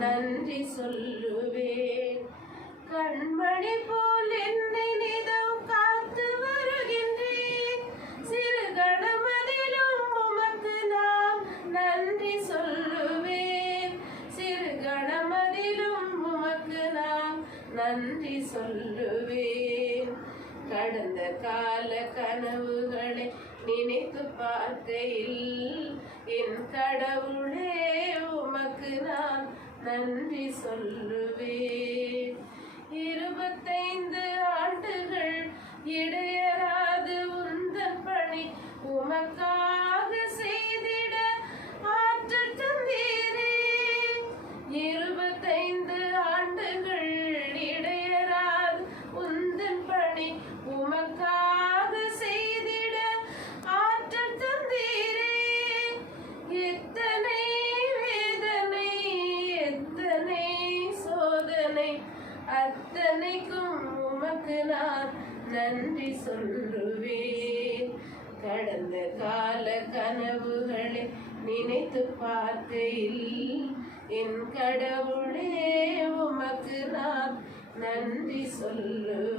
நன்றி சொல்லுவேன். கண்மணி போல் என்னை நிதம் காத்து வருகின்றேன். சிறு கணமதிலும் உமக்கு நான் நன்றி சொல்லுவேன். சிறு கணமதிலும் உமக்கு நான் நன்றி சொல்லுவேன். கடந்த கால கனவுகளை நினைத்து பார்க்கையில் என் கடவுள் நன்றி சொல்லுவே. அத்தனைக்கும் உமக்கு நான் நன்றி சொல்லுவேன். கடந்த கால கனவுகளை நினைத்து பார்க்கையில் என் கடவுளே உமக்கு நான் நன்றி சொல்லுவேன்.